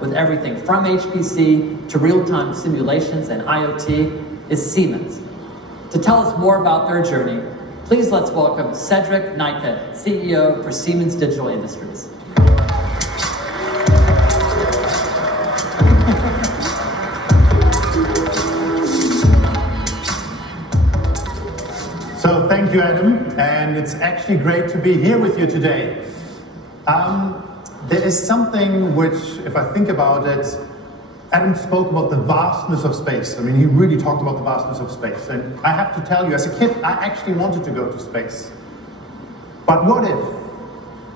with everything from HPC to real-time simulations and IoT is Siemens. To tell us more about their journey, please let's welcome Cedrik, Neike, CEO for Siemens Digital Industries. So thank you, Adam, and it's actually great to be here with you today. There is something which, if I think about it, Adam spoke about the vastness of space. I mean, he really talked about the vastness of space. And I have to tell you, as a kid, I actually wanted to go to space. But what if?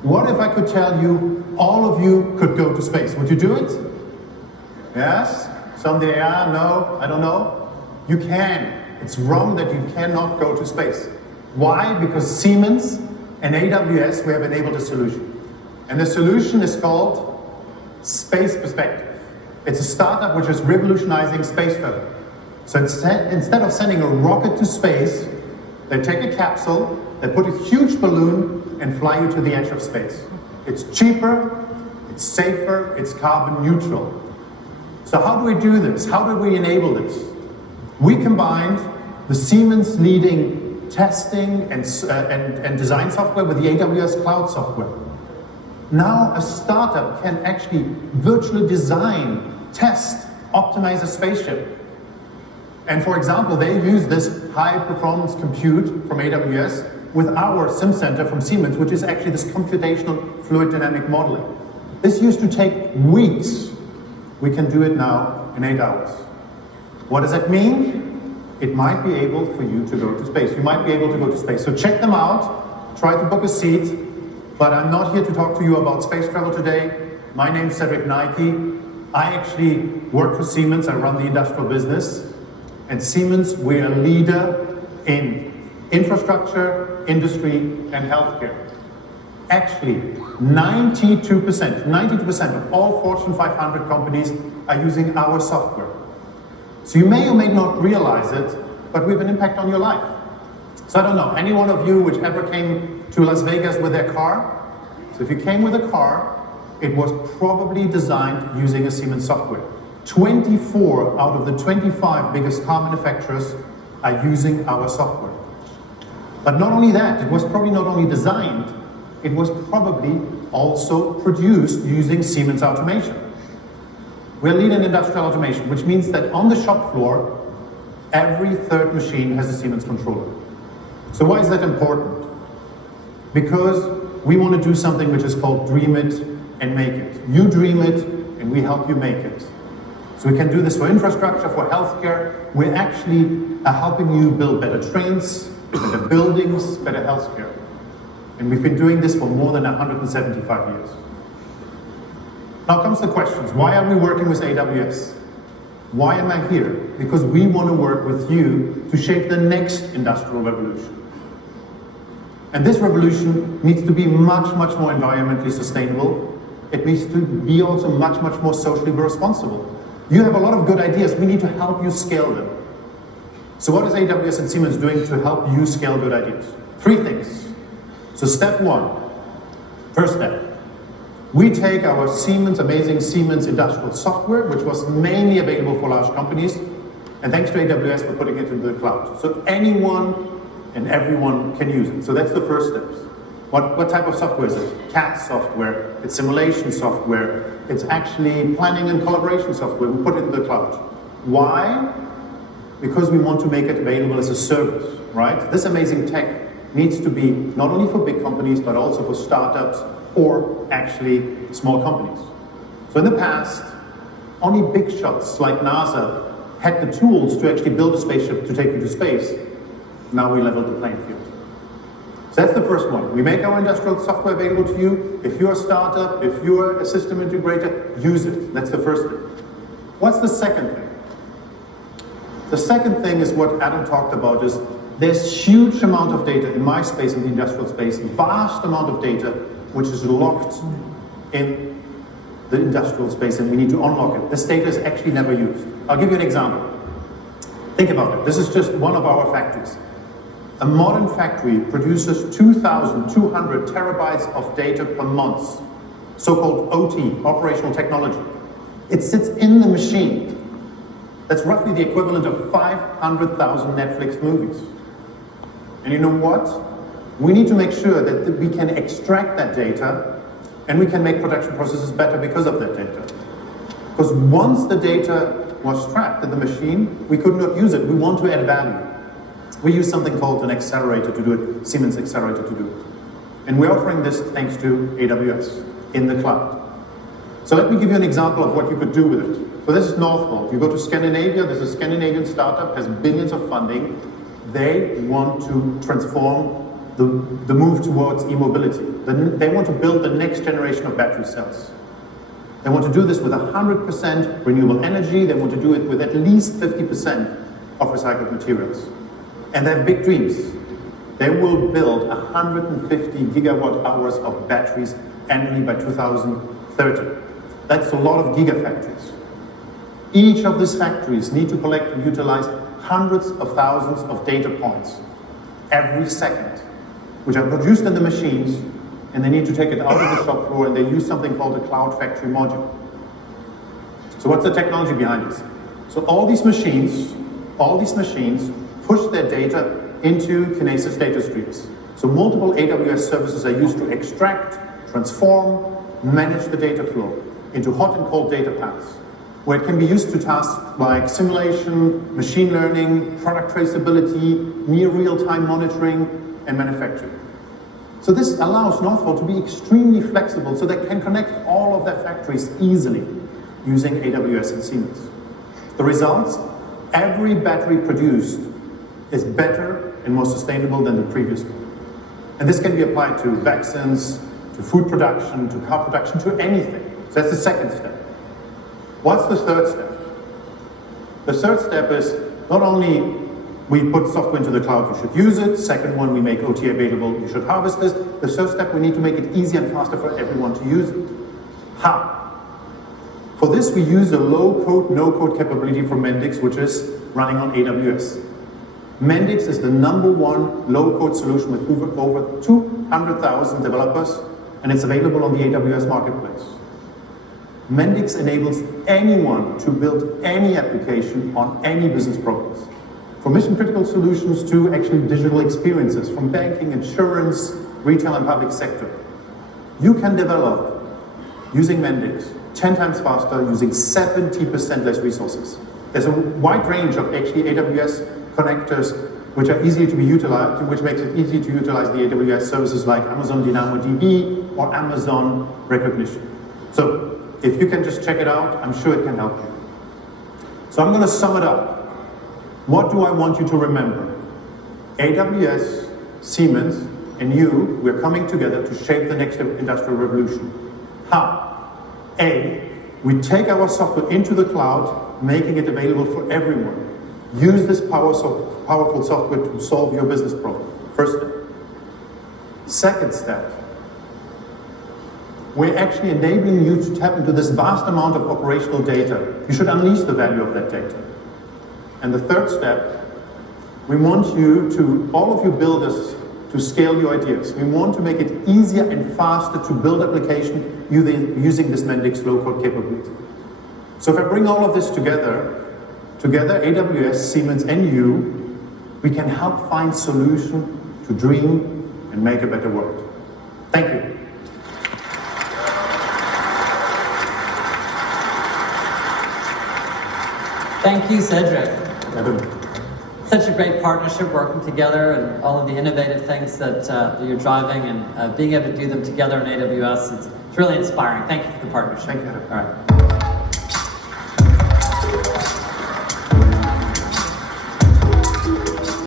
What if I could tell you, all of you could go to space? Would you do it? Yes? Someday, yeah, no, I don't know. You can. It's wrong that you cannot go to space. Why? Because Siemens and AWS, we have enabled a solution. And the solution is called Space Perspective. It's a startup which is revolutionizing space travel. So instead of sending a rocket to space, they take a capsule, they put a huge balloon and fly you to the edge of space. It's cheaper, it's safer, it's carbon neutral. So how do we do this? How do we enable this? We combined the Siemens leading testing and design software with the AWS cloud software. Now a startup can actually virtually design, test, optimize a spaceship. And for example, they use this high performance compute from AWS with our SimCenter from Siemens, which is actually this computational fluid dynamic modeling. This used to take weeks. We can do it now in 8 hours. What does that mean? It might be able for you to go to space. You might be able to go to space. So check them out, try to book a seat. But I'm not here to talk to you about space travel today. My name is Cedrik Neike. I actually work for Siemens. I run the industrial business. And Siemens, we're a leader in infrastructure, industry, and healthcare. Actually, 92% of all Fortune 500 companies are using our software. So you may or may not realize it, but we have an impact on your life. So I don't know, any one of you which ever came to Las Vegas with their car? So if you came with a car, it was probably designed using a Siemens software. 24 out of the 25 biggest car manufacturers are using our software. But not only that, it was probably not only designed, it was probably also produced using Siemens automation. We're leading in industrial automation, which means that on the shop floor, every third machine has a Siemens controller. So why is that important? Because we want to do something which is called dream it and make it. You dream it and we help you make it. So we can do this for infrastructure, for healthcare. We're actually helping you build better trains, better buildings, better healthcare. And we've been doing this for more than 175 years. Now comes the questions. Why are we working with AWS? Why am I here? Because we want to work with you to shape the next industrial revolution. And this revolution needs to be much, much more environmentally sustainable. It needs to be also much, much more socially responsible. You have a lot of good ideas. We need to help you scale them. So what is AWS and Siemens doing to help you scale good ideas? 3 things. So step 1, first step. We take our amazing Siemens industrial software, which was mainly available for large companies, and thanks to AWS, we're putting it into the cloud. So anyone and everyone can use it. So that's the first step. What type of software is it? CAD software, it's simulation software, it's actually planning and collaboration software. We put it in the cloud. Why? Because we want to make it available as a service, right? This amazing tech needs to be not only for big companies, but also for startups or actually small companies. So in the past, only big shots like NASA had the tools to actually build a spaceship to take you to space. Now we leveled the playing field. So that's the first one. We make our industrial software available to you. If you're a startup, if you're a system integrator, use it. That's the first thing. What's the second thing? The second thing is what Adam talked about is there's huge amount of data in my space, in the industrial space, vast amount of data which is locked in the industrial space and we need to unlock it. This data is actually never used. I'll give you an example. Think about it. This is just one of our factories. A modern factory produces 2,200 terabytes of data per month, so-called OT, operational technology. It sits in the machine. That's roughly the equivalent of 500,000 Netflix movies. And you know what? We need to make sure that we can extract that data and we can make production processes better because of that data. Because once the data was trapped in the machine, we could not use it. We want to add value. We use something called an accelerator to do it, Siemens accelerator to do it. And we're offering this thanks to AWS in the cloud. So let me give you an example of what you could do with it. So this is Northvolt. You go to Scandinavia, there's a Scandinavian startup, has billions of funding. They want to transform the move towards e-mobility. They want to build the next generation of battery cells. They want to do this with 100% renewable energy. They want to do it with at least 50% of recycled materials. And they have big dreams. They will build 150 gigawatt hours of batteries annually by 2030. That's a lot of gigafactories. Each of these factories need to collect and utilize hundreds of thousands of data points every second, which are produced in the machines, and they need to take it out of the shop floor, and they use something called a cloud factory module. So what's the technology behind this? So all these machines push their data into Kinesis data streams. So multiple AWS services are used to extract, transform, manage the data flow into hot and cold data paths, where it can be used to tasks like simulation, machine learning, product traceability, near real-time monitoring, and manufacturing. So this allows Northvolt to be extremely flexible so they can connect all of their factories easily using AWS and Siemens. The results, every battery produced is better and more sustainable than the previous one. And this can be applied to vaccines, to food production, to car production, to anything. So that's the second step. What's the third step? The third step is not only we put software into the cloud, you should use it. Second one, we make OTA available, you should harvest this. The third step, we need to make it easier and faster for everyone to use it. How? For this, we use a low-code, no-code capability from Mendix, which is running on AWS. Mendix is the #1 low-code solution with over 200,000 developers, and it's available on the AWS marketplace. Mendix enables anyone to build any application on any business problems, from mission-critical solutions to actually digital experiences, from banking, insurance, retail, and public sector. You can develop using Mendix 10 times faster, using 70% less resources. There's a wide range of actually AWS connectors which are easy to be utilized, which makes it easy to utilize the AWS services like Amazon DynamoDB or Amazon Rekognition. So if you can just check it out, I'm sure it can help you. So I'm going to sum it up. What do I want you to remember? AWS, Siemens, and you, we're coming together to shape the next industrial revolution. How? A, we take our software into the cloud, making it available for everyone. Use this powerful software to solve your business problem. First step. Second step, we're actually enabling you to tap into this vast amount of operational data. You should unleash the value of that data. And the third step, we want you to, all of you builders, to scale your ideas. We want to make it easier and faster to build application using this Mendix low-code capability. So if I bring all of this together, AWS, Siemens, and you, we can help find solution to dream and make a better world. Thank you. Thank you, Cedrik. Such a great partnership, working together, and all of the innovative things that you're driving, and being able to do them together in AWS. It's really inspiring. Thank you for the partnership. Thank you. All right.